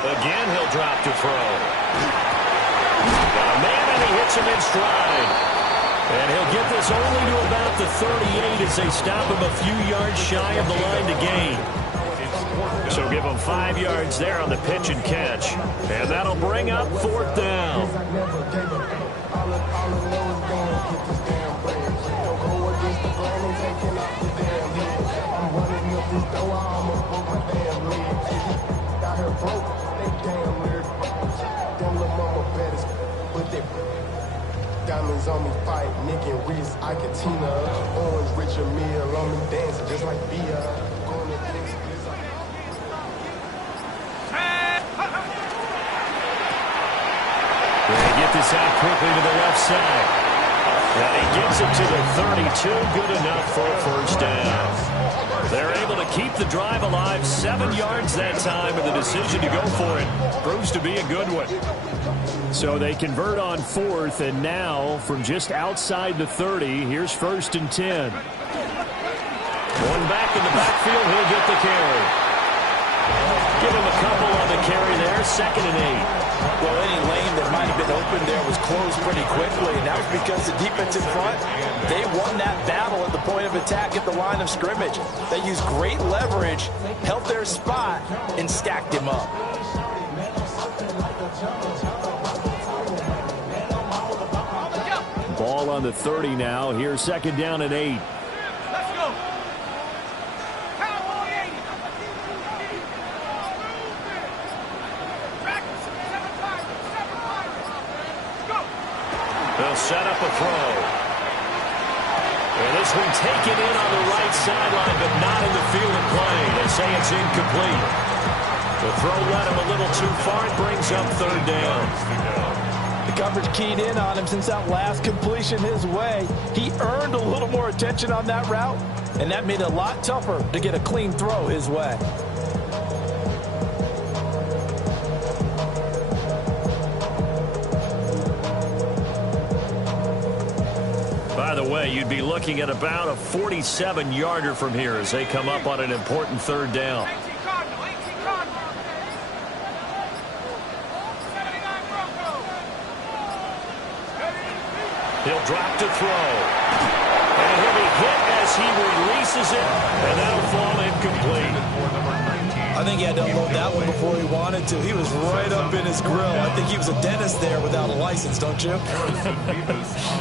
Again, he'll drop to throw. Got a man, and he hits him in stride. And he'll get this only to about the 38 as they stop him a few yards shy of the line to gain. So give him 5 yards there on the pitch and catch. And that'll bring up 4th down. Diamonds on me fight, Nick and Reese, I can Tina. Orange Richard Mill on me dancing just like Bia. Going to this. They get this out quickly to the left side. And he gets it to the 32. Good enough for a first down. They're able to keep the drive alive. 7 yards that time, and the decision to go for it proves to be a good one. So they convert on 4th, and now from just outside the 30, here's 1st and 10. One back in the backfield, he'll get the carry. Give him a couple on the carry there, 2nd and 8. Well, any lane that might have been open there was closed pretty quickly, and that was because the defense in front, they won that battle at the point of attack at the line of scrimmage. They used great leverage, held their spot, and stacked him up. Ball on the 30 now. Here's 2nd down and 8. Let's go. Cowboy 80. They'll set up a throw. And this one taken in on the right sideline, but not in the field of play. They say it's incomplete. The throw led him a little too far. It brings up 3rd down. The coverage keyed in on him since that last completion his way. He earned a little more attention on that route, and that made it a lot tougher to get a clean throw his way. By the way, you'd be looking at about a 47-yarder from here as they come up on an important 3rd down. 18 Cardinal, 18 Cardinal. 79 Broncos. He'll drop to throw. And he'll be hit as he releases it, and that'll fall incomplete. I think he had to unload that one before he wanted to. He was right up in his grill. I think he was a dentist there without a license, don't you?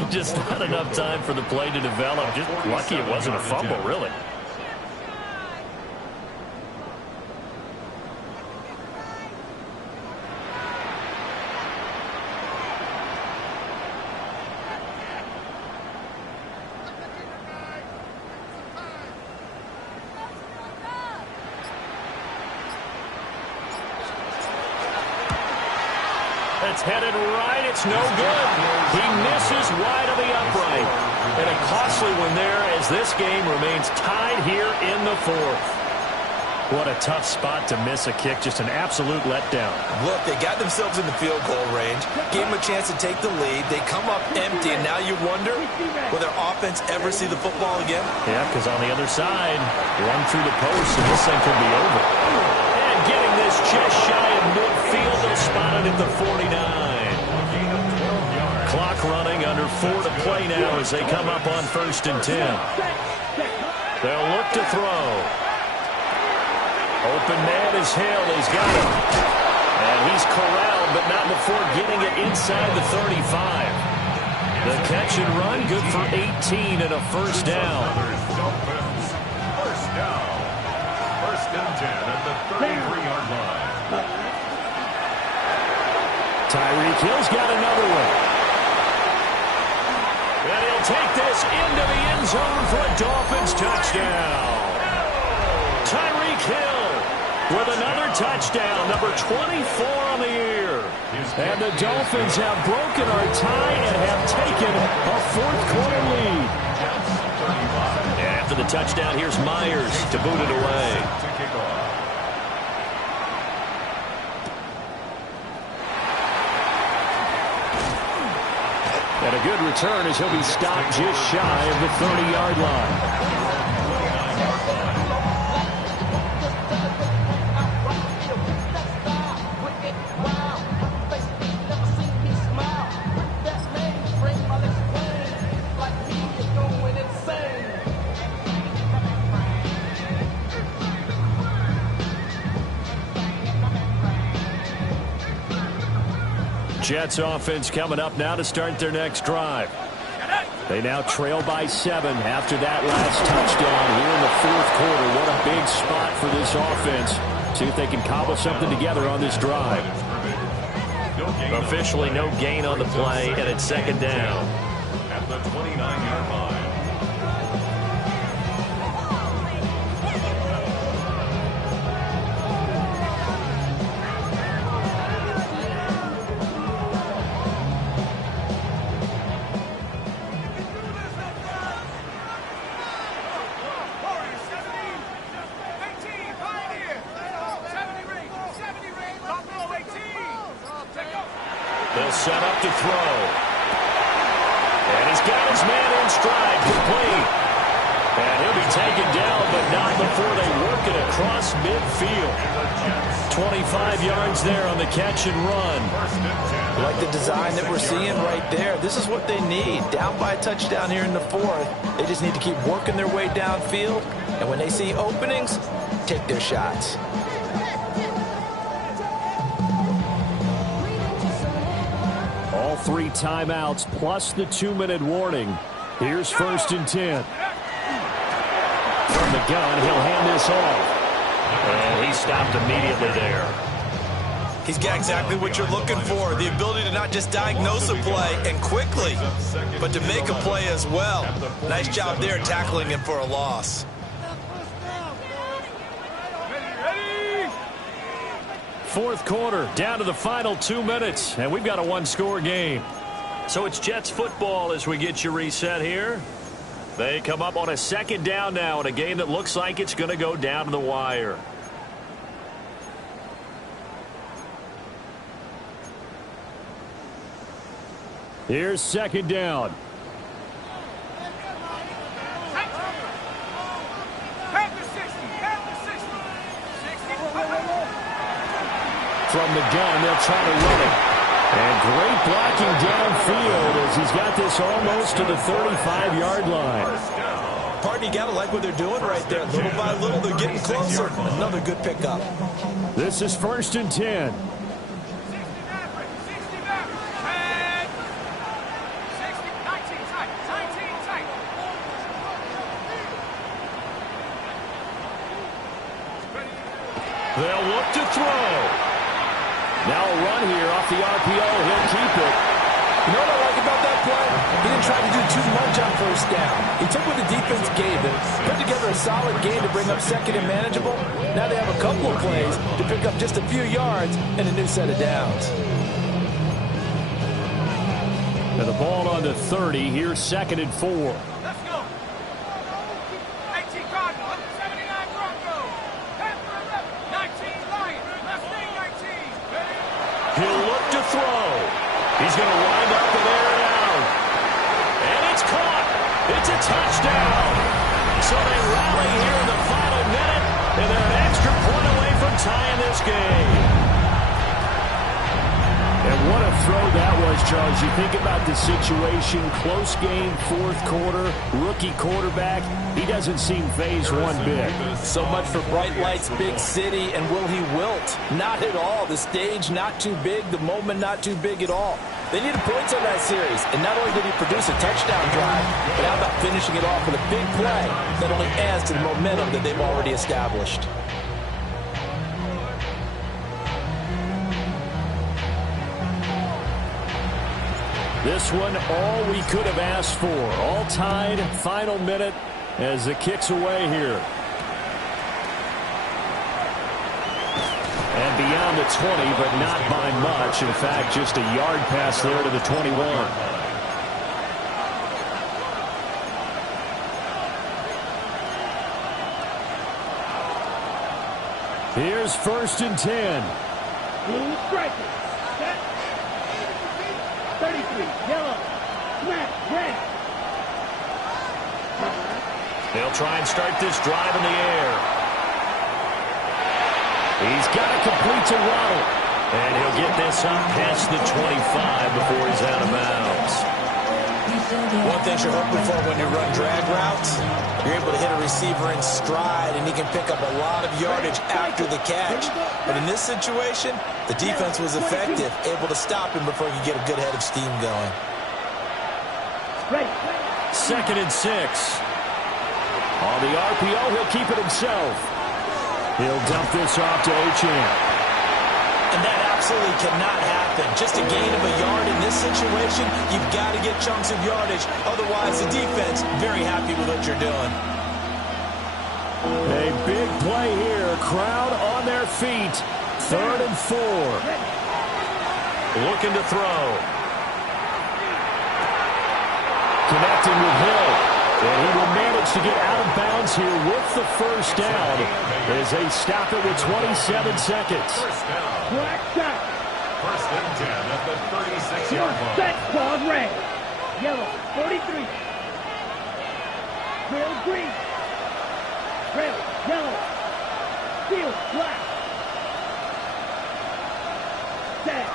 Just not enough time for the play to develop. Just lucky it wasn't a fumble, really. It's headed right. It's no good. He misses wide of the upright. And a costly one there as this game remains tied here in the fourth. What a tough spot to miss a kick. Just an absolute letdown. Look, they got themselves in the field goal range, gave them a chance to take the lead. They come up empty, and now you wonder, will their offense ever see the football again? Yeah, because on the other side, run through the post, and this thing could be over. And getting this just shy of midfield, they'll spot it at the 49. Clock running, under 4 to play now as they come up on 1st and 10. They'll look to throw. Open man is Hill. He's got it. And he's corralled, but not before getting it inside the 35. The catch and run, good for 18 and a first down. First down. 1st and 10 at the 33-yard line. Tyreek Hill's got another one. And he'll take this into the end zone for a Dolphins touchdown. Tyreek Hill with another touchdown, number 24 on the year. And the Dolphins have broken our tie and have taken a 4th quarter lead. And after the touchdown, here's Myers to boot it away. And a good return as he'll be stopped just shy of the 30-yard line. Jets offense coming up now to start their next drive. They now trail by 7 after that last touchdown here in the 4th quarter. What a big spot for this offense. See if they can cobble something together on this drive. Officially no gain on the play, and it's 2nd down. At the 29-yard line. They'll set up to throw. And he's got his man in stride, complete. And he'll be taken down, but not before they work it across midfield. 25 yards there on the catch and run. Like the design that we're seeing right there. This is what they need. Down by a touchdown here in the 4th. They just need to keep working their way downfield. And when they see openings, take their shots. All 3 timeouts plus the 2-minute warning. Here's 1st and 10. From the gun, he'll hand this off. And he stopped immediately there. He's got exactly what you're looking for. The ability to not just diagnose a play and quickly, but to make a play as well. Nice job there tackling him for a loss. Fourth quarter, down to the final 2 minutes, and we've got a 1-score game. So it's Jets football as we get you reset here. They come up on a 2nd down now in a game that looks like it's going to go down to the wire. Here's 2nd down. From the gun, they'll try to run it. And great blocking downfield as he's got this almost to the 35-yard line. Partner, you got to like what they're doing right there. Little by little, they're getting closer. Another good pickup. This is 1st and 10. They'll look to throw. Now a run here off the RPO. He'll keep it. You know what I like about that play? He didn't try to do too much on 1st down. He took what the defense gave him, put together a solid game to bring up 2nd and manageable. Now they have a couple of plays to pick up just a few yards and a new set of downs. And the ball on the 30. Here's 2nd and 4. Let's go. 18 Cardinals, 79 Broncos, 10 for 11, 19 Lions, Mustang 19. He'll look to throw. He's going to wind up and air it out. And it's caught. It's a touchdown. So they rally here in the final minute, and they're an extra point away from tying this game. And what a throw that was, Charles. You think about the situation, close game, 4th quarter, rookie quarterback. He doesn't seem phased one bit. So much for bright lights, big city, and will he wilt? Not at all. The stage not too big, the moment not too big at all. They needed points on that series, and not only did he produce a touchdown drive, but how about finishing it off with a big play that only adds to the momentum that they've already established. This one, all we could have asked for. All tied, final minute as the kick's away here. And beyond the 20, but not by much. In fact, just a yard pass there to the 21. Here's 1st and 10. Blue striker, set, 33, yellow, snap, red. They'll try and start this drive in the air. He's got to complete to Waddle. And he'll get this up past the 25 before he's out of bounds. One thing you're hoping for when you run drag routes, you're able to hit a receiver in stride, and he can pick up a lot of yardage after the catch. But in this situation, the defense was effective, able to stop him before he could get a good head of steam going. 2nd and 6. On the RPO, he'll keep it himself. He'll dump this off to Achane. And that absolutely cannot happen. Just a gain of a yard in this situation, you've got to get chunks of yardage. Otherwise, the defense, very happy with what you're doing. A big play here. Crowd on their feet. 3rd and 4. Looking to throw. Connecting with Hill. And he will manage to get out of bounds here with the 1st down as they stop it with 27 seconds. Black shot. 1st and 10 at the 36-yard line. Set, squad red. Yellow, 43. Trail green. Trail, yellow. Field, black. Set.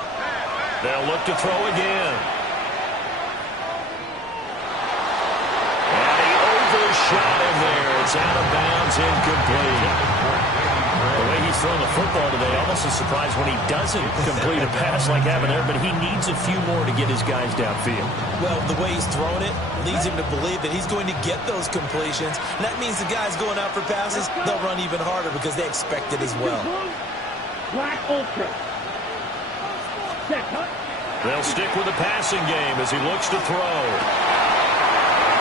They'll look to throw again. Shot in there. It's out of bounds, incomplete. The way he's throwing the football today, almost a surprise when he doesn't complete a pass like having there, but he needs a few more to get his guys downfield. Well, the way he's throwing it leads him to believe that he's going to get those completions. And that means the guys going out for passes, they'll run even harder because they expect it as well. Black ultra. Set, cut. They'll stick with the passing game as he looks to throw.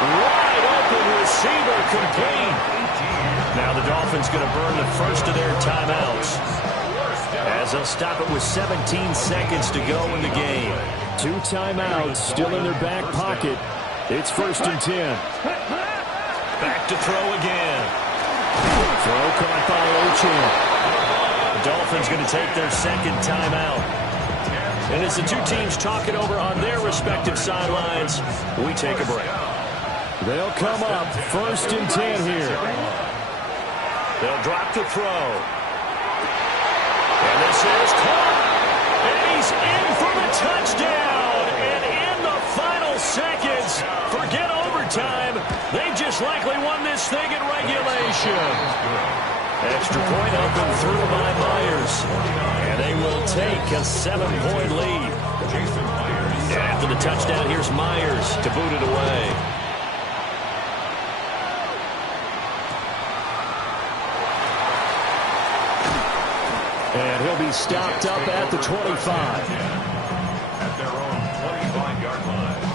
Wide open receiver, complete. Now the Dolphins going to burn the first of their timeouts as they'll stop it with 17 seconds to go in the game. 2 timeouts still in their back pocket. It's 1st and 10. Back to throw again. Throw caught by Achane. The Dolphins going to take their 2nd timeout. And as the two teams talk it over on their respective sidelines, we take a break. They'll come up 1st and 10 here. They'll drop to throw. And this is caught. And he's in for the touchdown. And in the final seconds, forget overtime. They just likely won this thing in regulation. Extra point up and through by Myers. And they will take a 7-point lead. And after the touchdown, here's Myers to boot it away. And he'll be stopped up at the 25. At their own 25-yard line.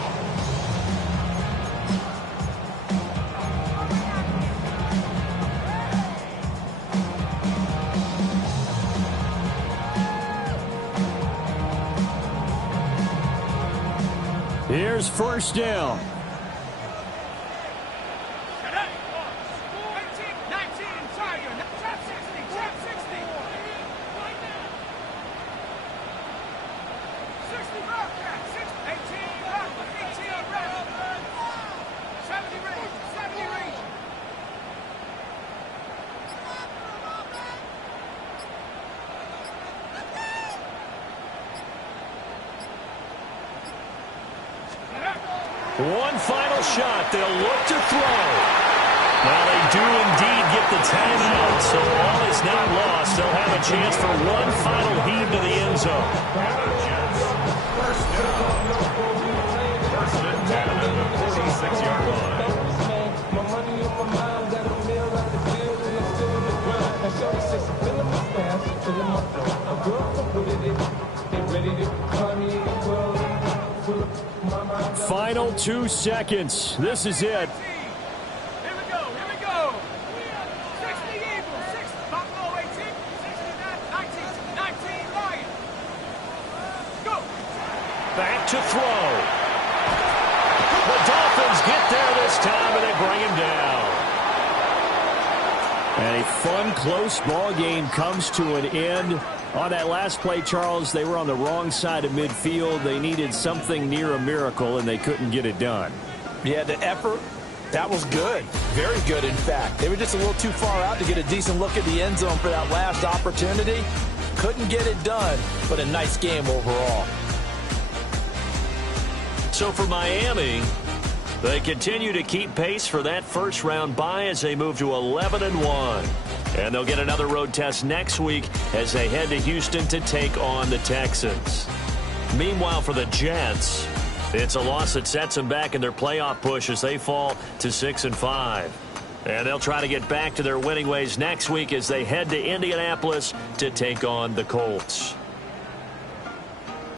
Here's first down. 19, Tiger, trap 60, trap 60. 60 Bobcat, 18 Bobcat, 18 Red. 70 range, 70 range. One final shot. They'll look to throw. Now they do indeed get the timeout, so all is not lost. They'll have a chance for one final heave to the end zone. And the Jets, first down. First and 10 at the 46-yard line. My money on my mind, got a meal out the field, and I'm still in the ground. And Shorty says, feeling my style, feeling my flow. A girl from with it, they ready to climb me in the club. Final 2 seconds. This is it. Here we go, here we go. 60 Eagles, 60 Buffalo 18, 69, 19 Lions. Go. Back to throw. The Dolphins get there this time, and they bring him down. And a fun, close ball game comes to an end. On that last play, Charles, they were on the wrong side of midfield. They needed something near a miracle, and they couldn't get it done. Yeah, the effort, that was good. Very good, in fact. They were just a little too far out to get a decent look at the end zone for that last opportunity. Couldn't get it done, but a nice game overall. So for Miami, they continue to keep pace for that first-round bye as they move to 11-1. And they'll get another road test next week as they head to Houston to take on the Texans. Meanwhile, for the Jets, it's a loss that sets them back in their playoff push as they fall to 6-5. And they'll try to get back to their winning ways next week as they head to Indianapolis to take on the Colts.